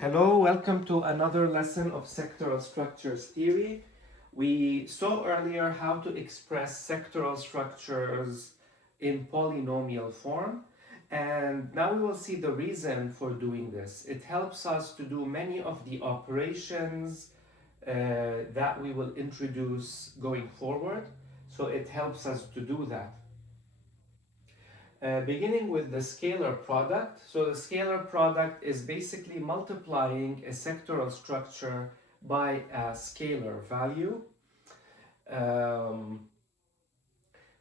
Hello, welcome to another lesson of sectoral structures theory. We saw earlier how to express sectoral structures in polynomial form, and now we will see the reason for doing this. It helps us to do many of the operations that we will introduce going forward, so it helps us to do that. Beginning with the scalar product. So the scalar product is basically multiplying a sectoral structure by a scalar value. Um,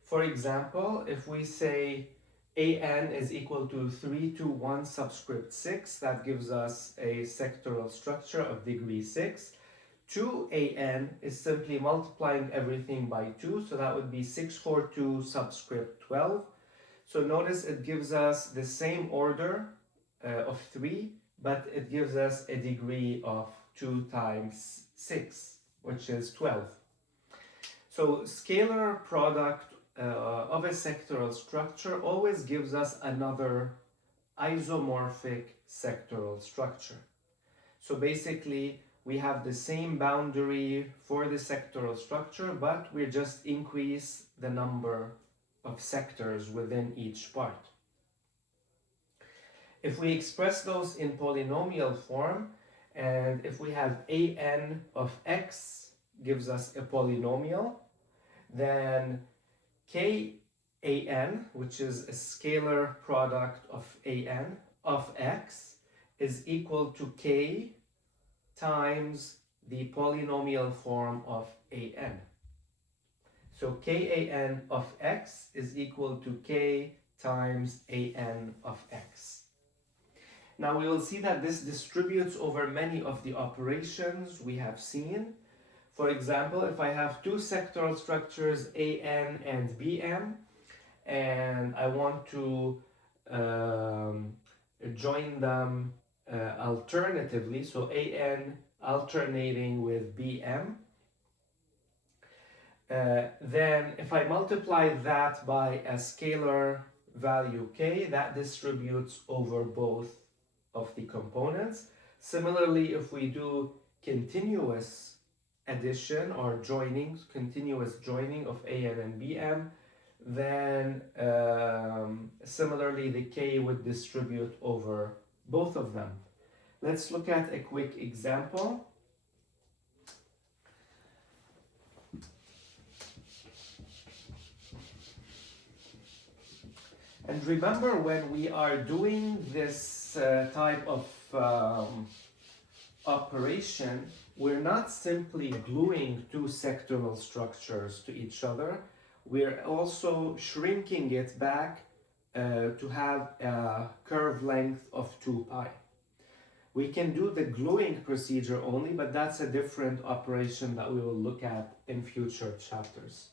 for example, if we say an is equal to 3 to 1 subscript 6, that gives us a sectoral structure of degree 6. 2an is simply multiplying everything by 2, so that would be 6 4 2 subscript 12. So notice it gives us the same order of 3, but it gives us a degree of 2 times 6, which is 12. So scalar product of a sectoral structure always gives us another isomorphic sectoral structure. So basically, we have the same boundary for the sectoral structure, but we just increase the number of sectors within each part. If we express those in polynomial form, and if we have an of x gives us a polynomial, then kan, which is a scalar product of an of x, is equal to k times the polynomial form of an. So kan of x is equal to k times an of x. Now we will see that this distributes over many of the operations we have seen. For example, if I have two sectoral structures an and bm, and I want to join them alternatively, so an alternating with bm, then if I multiply that by a scalar value k, that distributes over both of the components. Similarly, if we do continuous addition or joining, continuous joining of an and bm, then similarly the k would distribute over both of them. Let's look at a quick example. And remember, when we are doing this type of operation, we're not simply gluing two sectoral structures to each other. We're also shrinking it back to have a curve length of 2 pi. We can do the gluing procedure only, but that's a different operation that we will look at in future chapters.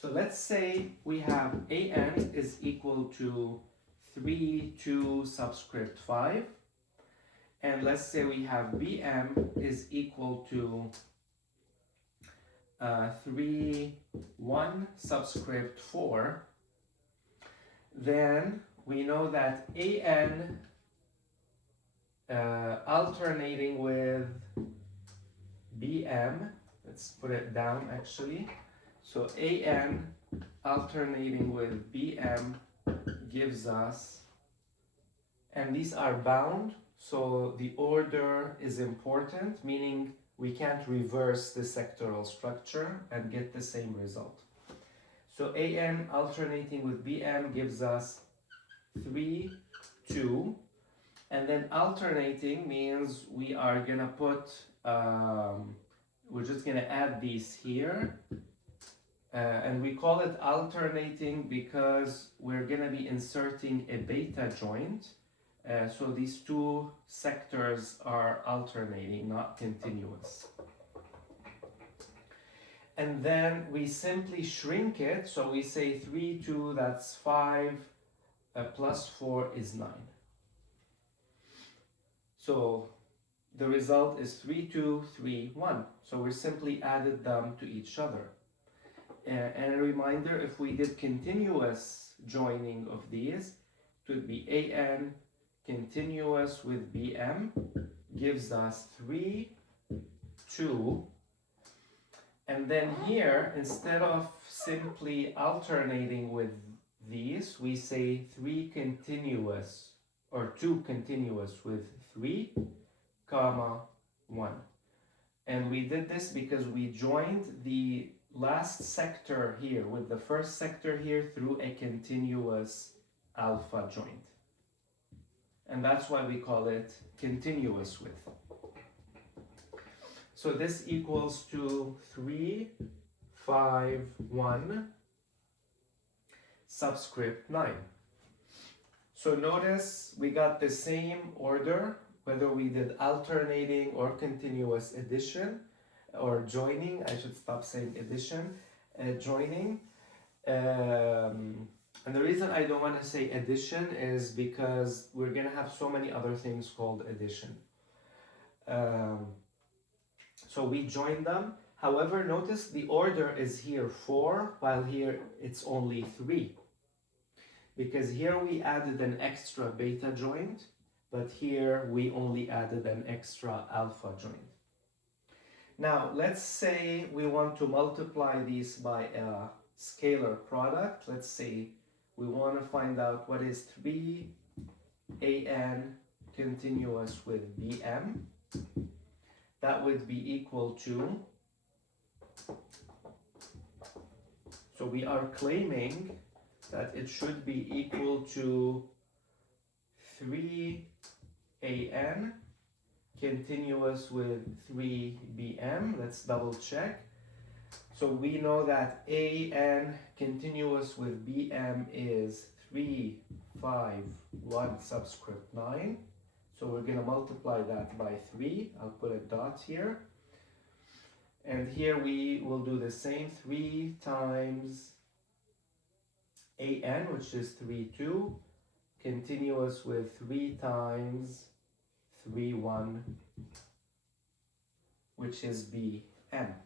So let's say we have an is equal to 3 2 subscript 5, and let's say we have bm is equal to 3 1 subscript 4. Then we know that an alternating with bm, let's put it down actually. So an alternating with bm gives us, and these are bound, so the order is important, meaning we can't reverse the sectoral structure and get the same result. So an alternating with bm gives us 3 2, and then alternating means we are gonna put we're just gonna add these here. And we call it alternating because we're going to be inserting a beta joint. So these two sectors are alternating, not continuous. And then we simply shrink it. So we say 3 2, that's 5, plus 4 is 9. So the result is 3 2 3 1. So we simply added them to each other. And a reminder, if we did continuous joining of these, it would be an continuous with bm gives us 3, 2, and then here, instead of simply alternating with these, we say 3 continuous, or 2 continuous with 3, comma, 1. And we did this because we joined the last sector here with the first sector here through a continuous alpha joint. And that's why we call it continuous with. So this equals to 3, 5, 1, subscript 9. So notice we got the same order, whether we did alternating or continuous addition, or joining, I should stop saying addition, joining. And the reason I don't want to say addition is because we're going to have so many other things called addition. So we join them. However, notice the order is here 4, while here it's only 3. Because here we added an extra beta joint, but here we only added an extra alpha joint. Now, let's say we want to multiply these by a scalar product. Let's say we want to find out what is 3an continuous with bm. That would be equal to, so we are claiming that it should be equal to 3an continuous with 3bm. Let's double check. So we know that an continuous with bm is 3, 5, 1 subscript 9. So we're going to multiply that by 3. I'll put a dot here. And here we will do the same. 3 times an, which is 3, 2, continuous with 3 times 3, 1, which is bm.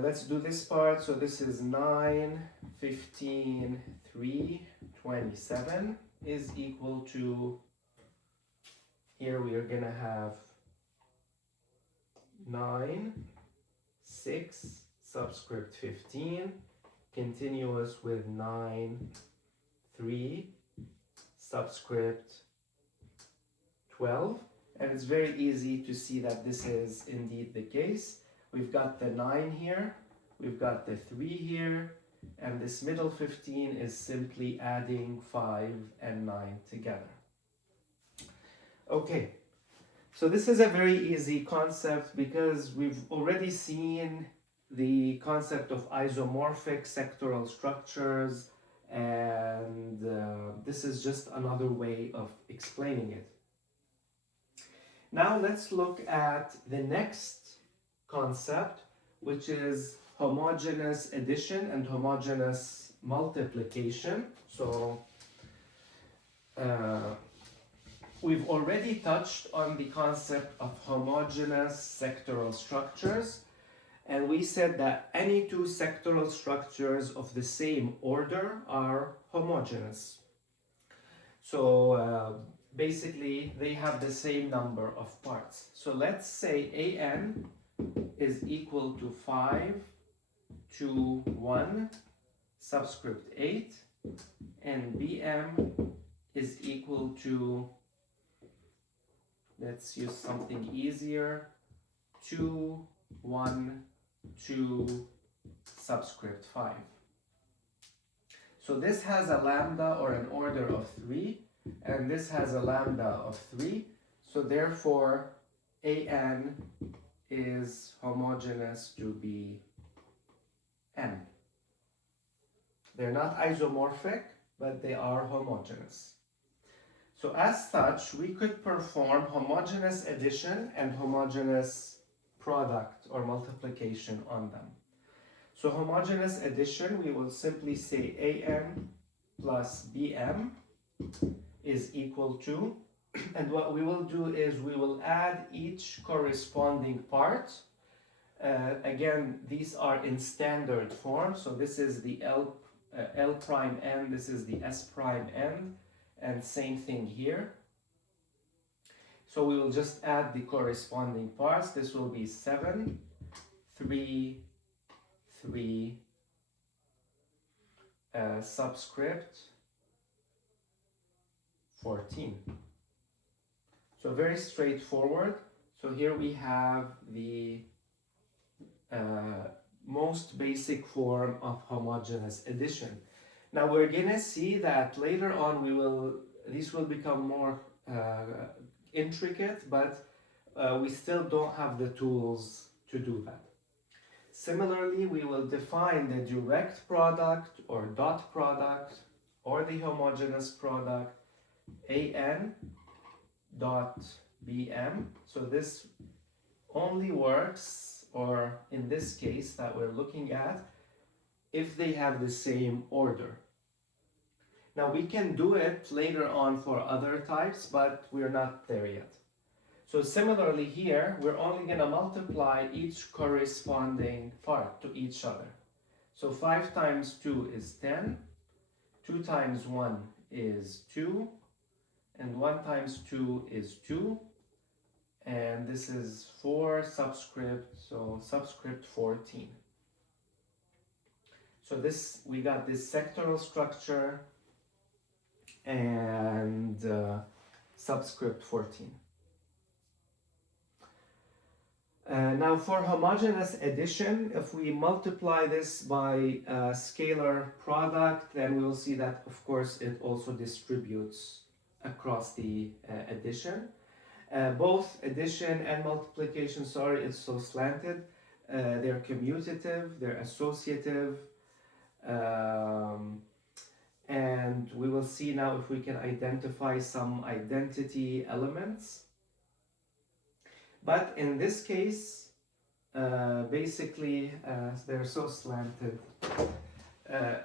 Let's do this part. So this is 9, 15, 3, 27 is equal to, here we are going to have 9, 6, subscript 15, continuous with 9, 3, subscript 12. And it's very easy to see that this is indeed the case. We've got the 9 here, we've got the 3 here, and this middle 15 is simply adding 5 and 9 together. Okay, so this is a very easy concept because we've already seen the concept of isomorphic sectoral structures, and this is just another way of explaining it. Now let's look at the next concept, which is homogeneous addition and homogeneous multiplication. So we've already touched on the concept of homogeneous sectoral structures, and we said that any two sectoral structures of the same order are homogeneous. So basically they have the same number of parts. So let's say an is equal to 5, 2, 1, subscript 8, and bm is equal to, let's use something easier, 2, 1, 2, subscript 5. So this has a lambda or an order of 3, and this has a lambda of 3. So therefore, an is homogeneous to bm. They're not isomorphic, but they are homogeneous. So as such, we could perform homogeneous addition and homogeneous product or multiplication on them. So homogeneous addition, we will simply say an plus bm is equal to, and what we will do is we will add each corresponding part. Again, these are in standard form, so this is the L prime n, this is the S prime n, and same thing here. So we will just add the corresponding parts. This will be 7, 3, 3, subscript 14. So very straightforward. So here we have the most basic form of homogeneous addition. Now we're gonna see that later on these will become more intricate, but we still don't have the tools to do that. Similarly, we will define the direct product or dot product or the homogeneous product an dot bm. So this only works, or in this case that we're looking at, if they have the same order. Now we can do it later on for other types, but we're not there yet. So similarly here, we're only going to multiply each corresponding part to each other. So 5 times 2 is 10, 2 times 1 is 2, and 1 times 2 is 2, and this is 4 subscript, so subscript 14. So this, we got this sectoral structure and subscript 14. Now for homogeneous addition, if we multiply this by a scalar product, then we will see that of course it also distributes across the addition. Both addition and multiplication, sorry, it's so slanted. They're commutative, they're associative, and we will see now if we can identify some identity elements. But in this case, basically, they're so slanted.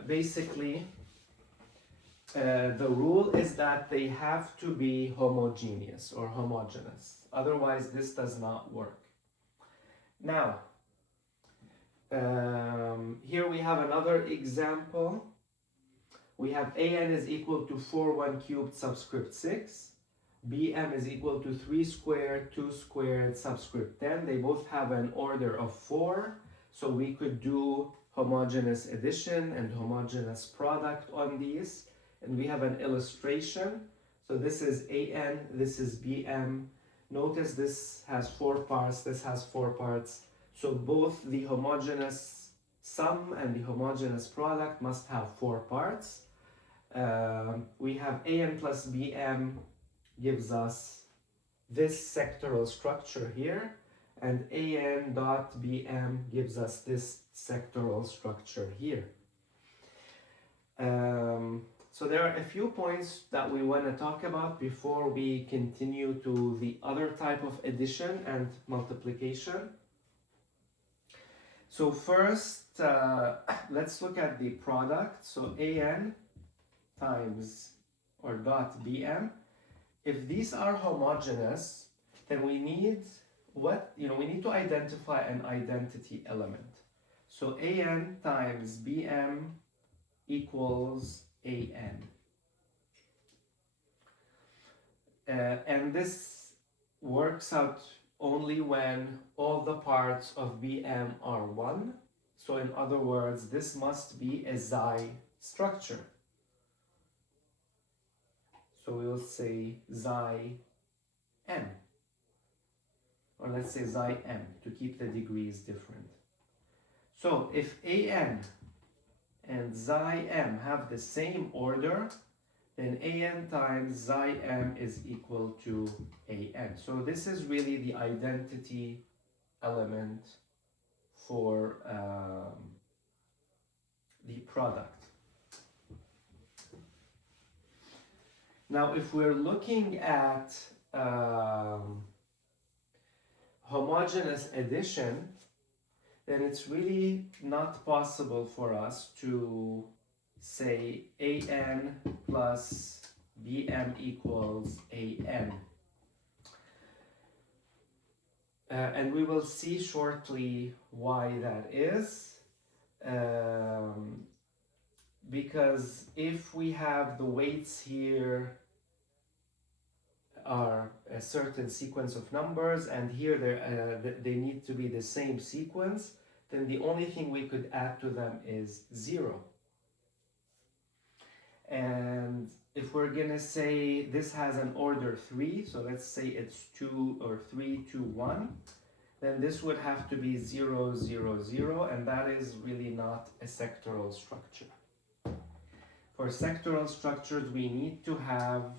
Basically, the rule is that they have to be homogeneous or homogeneous. Otherwise, this does not work. Now, here we have another example. We have an is equal to 4 1 cubed subscript 6. bm is equal to 3 squared 2 squared subscript 10. They both have an order of 4. So we could do homogeneous addition and homogeneous product on these. And we have an illustration. So this is an, this is bm. Notice this has 4 parts, this has 4 parts. So both the homogeneous sum and the homogeneous product must have 4 parts. We have an plus bm gives us this sectoral structure here, and an dot bm gives us this sectoral structure here. So there are a few points that we want to talk about before we continue to the other type of addition and multiplication. So first, let's look at the product. So an times or dot bm. If these are homogeneous, then we need we need to identify an identity element. So an times bm equals an. And this works out only when all the parts of bm are 1. So in other words, this must be a xi structure. So we will say xi m, or let's say xi m to keep the degrees different. So if an and xi m have the same order, then an times xi m is equal to an. So this is really the identity element for the product. Now, if we're looking at homogeneous addition, then it's really not possible for us to say an plus bm equals an. And we will see shortly why that is. Because if we have the weights here are a certain sequence of numbers, and here they need to be the same sequence, then the only thing we could add to them is 0. And if we're gonna say this has an order 3, so let's say it's 2 or 3, 2, 1, then this would have to be 0, 0, 0, and that is really not a sectoral structure. For sectoral structures, we need to have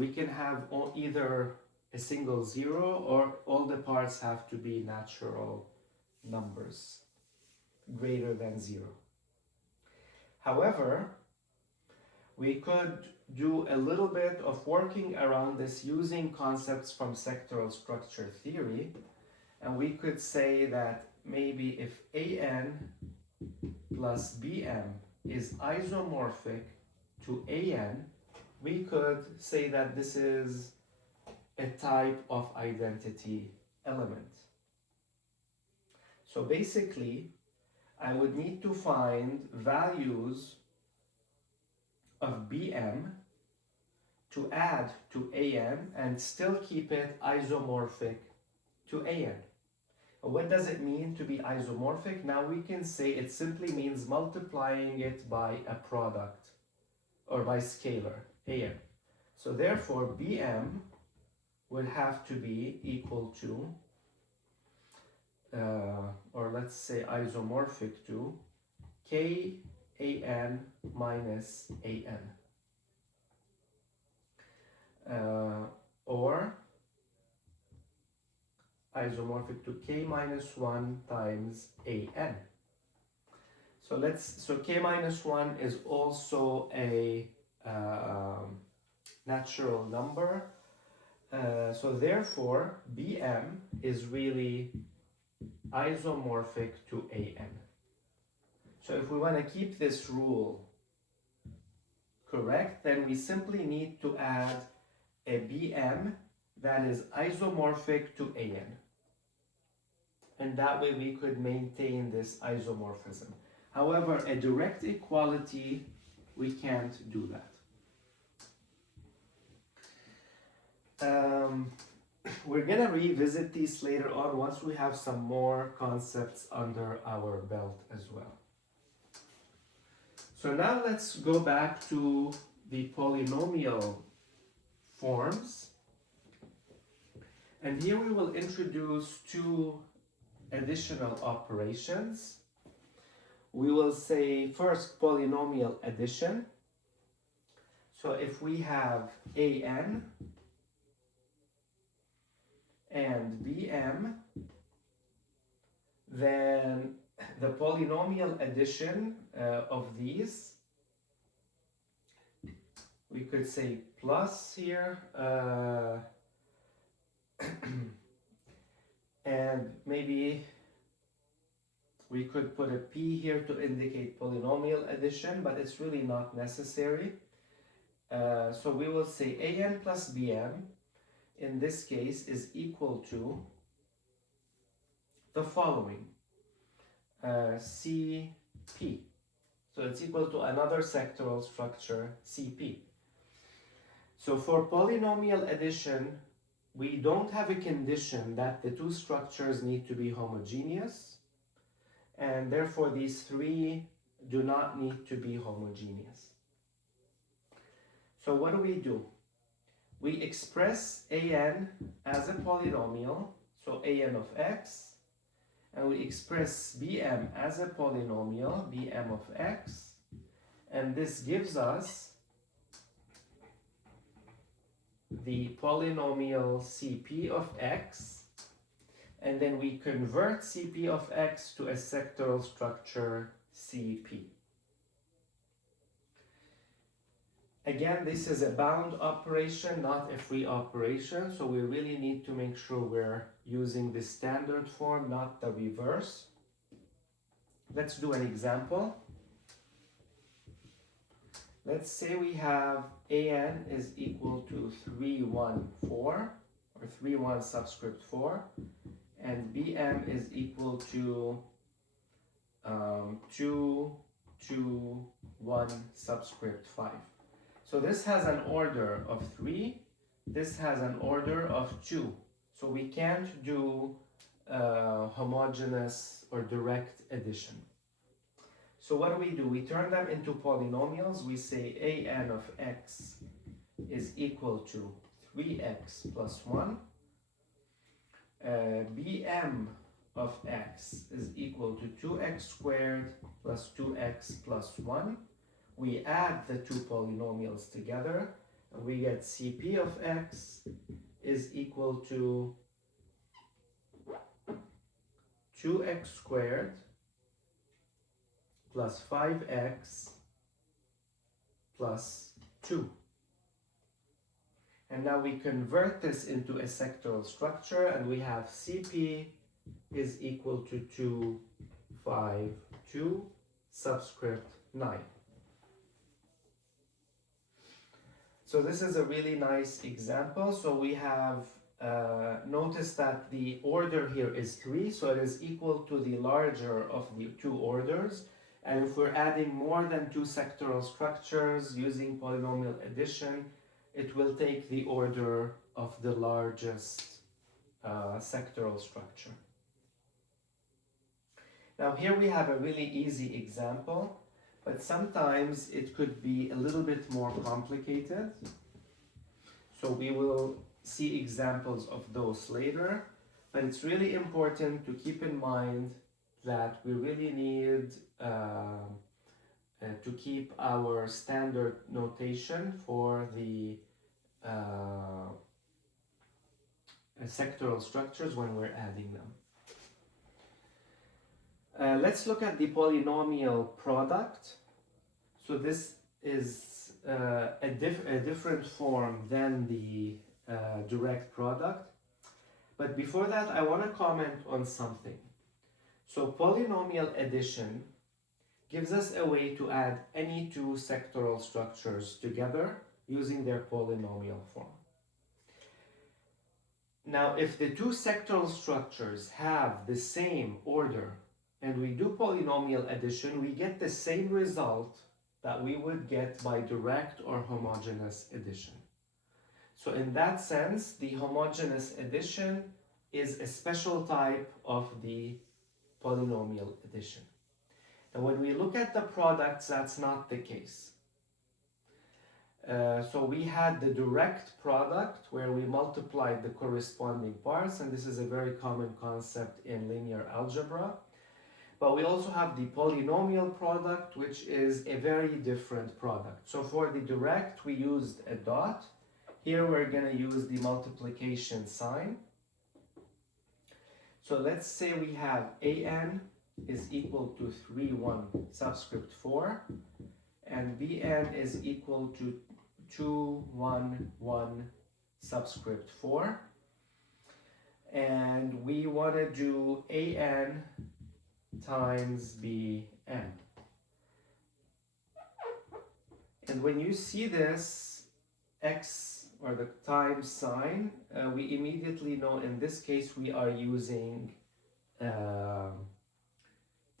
we can have either a single 0 or all the parts have to be natural numbers greater than 0. However, we could do a little bit of working around this using concepts from sectoral structure theory, and we could say that maybe if an plus bm is isomorphic to an, we could say that this is a type of identity element. So basically, I would need to find values of bm to add to an and still keep it isomorphic to an. What does it mean to be isomorphic? Now we can say it simply means multiplying it by a product or by scalar, an. So therefore bm would have to be equal to, or let's say isomorphic to, kan minus an. Or isomorphic to k minus 1 times an. So k minus 1 is also a natural number. So therefore, bm is really isomorphic to an. So if we want to keep this rule correct, then we simply need to add a bm that is isomorphic to an. And that way we could maintain this isomorphism. However, a direct equality, we can't do that. We're going to revisit these later on once we have some more concepts under our belt as well. So now let's go back to the polynomial forms. And here we will introduce two additional operations. We will say first polynomial addition. So if we have an and bm, then the polynomial addition of these, we could say plus here, and maybe we could put a p here to indicate polynomial addition, but it's really not necessary. So we will say an plus bm in this case is equal to the following, Cp. So it's equal to another sectoral structure, Cp. So for polynomial addition, we don't have a condition that the two structures need to be homogeneous, and therefore these three do not need to be homogeneous. So what do? We express an as a polynomial, so an of x, and we express bm as a polynomial, bm of x, and this gives us the polynomial Cp of x, and then we convert Cp of x to a sectoral structure Cp. Again, this is a bound operation, not a free operation, so we really need to make sure we're using the standard form, not the reverse. Let's do an example. Let's say we have an is equal to 3, 1, 4, or 3, 1 subscript 4, and bm is equal to 2, 2, 1, subscript 5. So this has an order of 3, this has an order of 2. So we can't do homogeneous or direct addition. So what do? We turn them into polynomials. We say an of x is equal to 3x plus 1. Bm of x is equal to 2x squared plus 2x plus 1. We add the two polynomials together and we get Cp of x is equal to 2x squared plus 5x plus 2. And now we convert this into a sectoral structure and we have Cp is equal to 2, 5, 2, subscript 9. So this is a really nice example. So we have noticed that the order here is 3, so it is equal to the larger of the two orders. And if we're adding more than 2 sectoral structures using polynomial addition, it will take the order of the largest sectoral structure. Now here we have a really easy example, but sometimes it could be a little bit more complicated. So we will see examples of those later, but it's really important to keep in mind that we really need to keep our standard notation for the sectoral structures when we're adding them. Let's look at the polynomial product. So this is a different form than the direct product. But before that, I want to comment on something. So polynomial addition gives us a way to add any two sectoral structures together using their polynomial form. Now, if the two sectoral structures have the same order and we do polynomial addition, we get the same result that we would get by direct or homogeneous addition. So in that sense, the homogeneous addition is a special type of the polynomial addition. And when we look at the products, that's not the case. So we had the direct product where we multiplied the corresponding parts, and this is a very common concept in linear algebra. But we also have the polynomial product, which is a very different product. So for the direct, we used a dot. Here we're going to use the multiplication sign. So let's say we have an is equal to 3, 1 subscript 4, and bn is equal to 2, 1, 1 subscript 4. And we want to do an times bn. And when you see this x or the times sign, we immediately know in this case we are using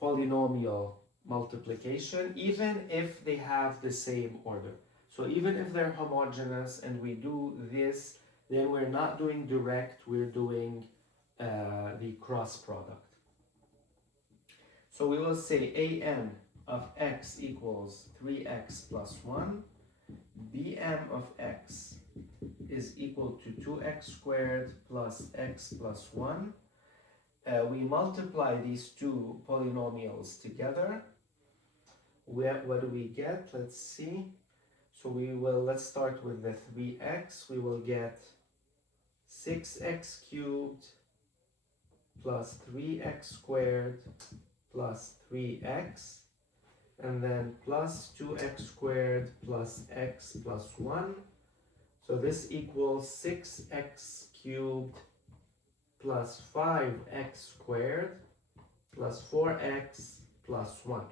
polynomial multiplication, even if they have the same order. So even if they're homogeneous and we do this, then we're not doing direct, we're doing the cross product. So we will say an of x equals 3x plus 1, bm of x is equal to 2x squared plus x plus 1. We multiply these two polynomials together. What do we get? Let's see. So let's start with the 3x. We will get 6x cubed plus 3x squared plus 3x, and then plus 2x squared plus x plus 1. So this equals 6x cubed plus 5x squared plus 4x plus 1.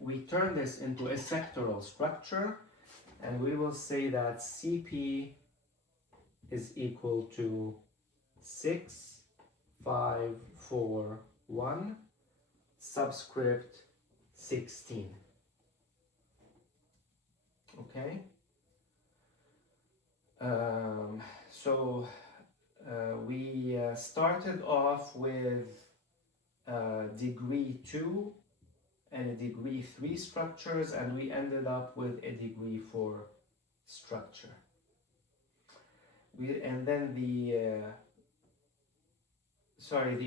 We turn this into a sectoral structure, and we will say that Cp is equal to 6, 5, 4, 1 subscript 16. Okay. So we started off with degree 2 and a degree 3 structures, and we ended up with a degree 4 structure. And then the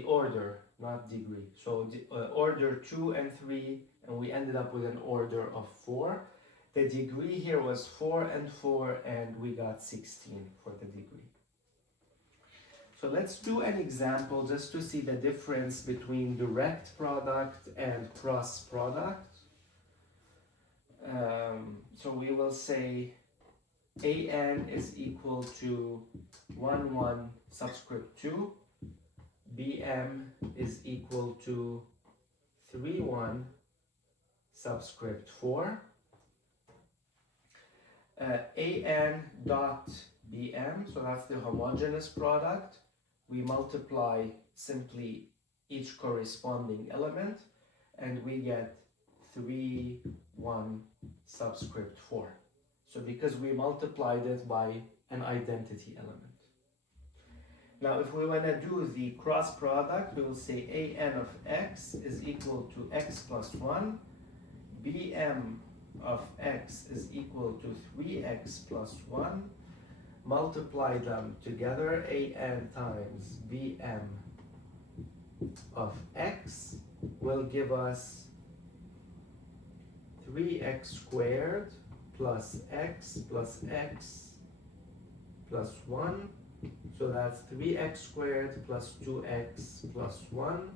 order, not degree. So order 2 and 3, and we ended up with an order of 4. The degree here was 4 and 4, and we got 16 for the degree. So let's do an example just to see the difference between direct product and cross product. So we will say an is equal to 1, 1 subscript 2. bm is equal to 3, 1 subscript 4. an dot bm, so that's the homogeneous product. We multiply simply each corresponding element, and we get 3, 1 subscript 4. So because we multiplied it by an identity element. Now if we want to do the cross product, we will say an of x is equal to x plus 1, bm of x is equal to 3x plus 1, multiply them together, an times bm of x will give us 3x squared plus x plus 1, so that's 3x squared plus 2x plus 1,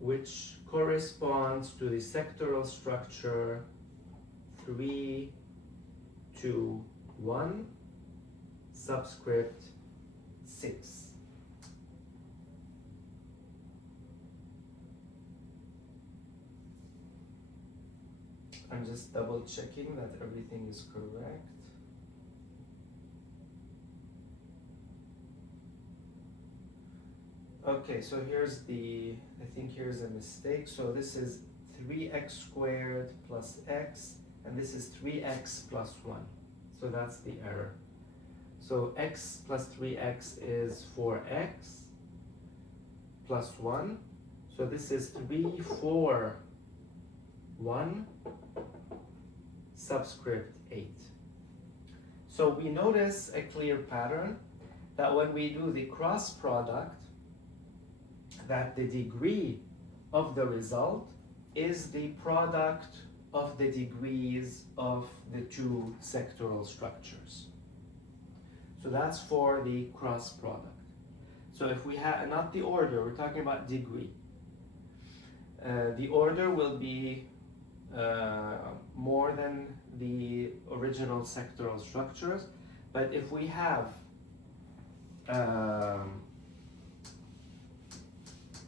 which corresponds to the sectoral structure 3, 2, 1 subscript 6. I'm just double checking that everything is correct. Okay, so I think here's a mistake. So this is 3x squared plus x, and this is 3x plus 1. So that's the error. So x plus 3x is 4x plus 1. So this is 3, 4, 1 subscript 8. So we notice a clear pattern that when we do the cross product, that the degree of the result is the product of the degrees of the two sectoral structures. So that's for the cross product. So if we have, not the order, we're talking about degree. The order will be more than the original sectoral structures, but if we have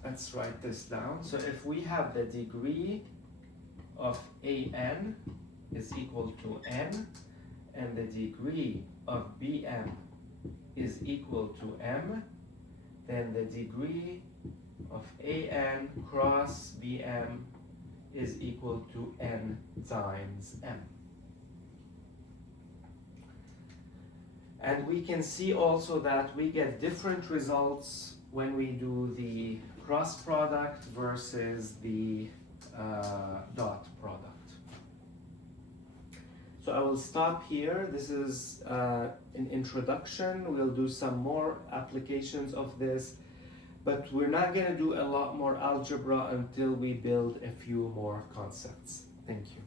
let's write this down. So if we have the degree of an is equal to n, and the degree of bm is equal to m, then the degree of an cross bm is equal to n times m. And we can see also that we get different results when we do the cross product versus the dot product. So I will stop here. This is an introduction. We'll do some more applications of this, but we're not going to do a lot more algebra until we build a few more concepts. Thank you.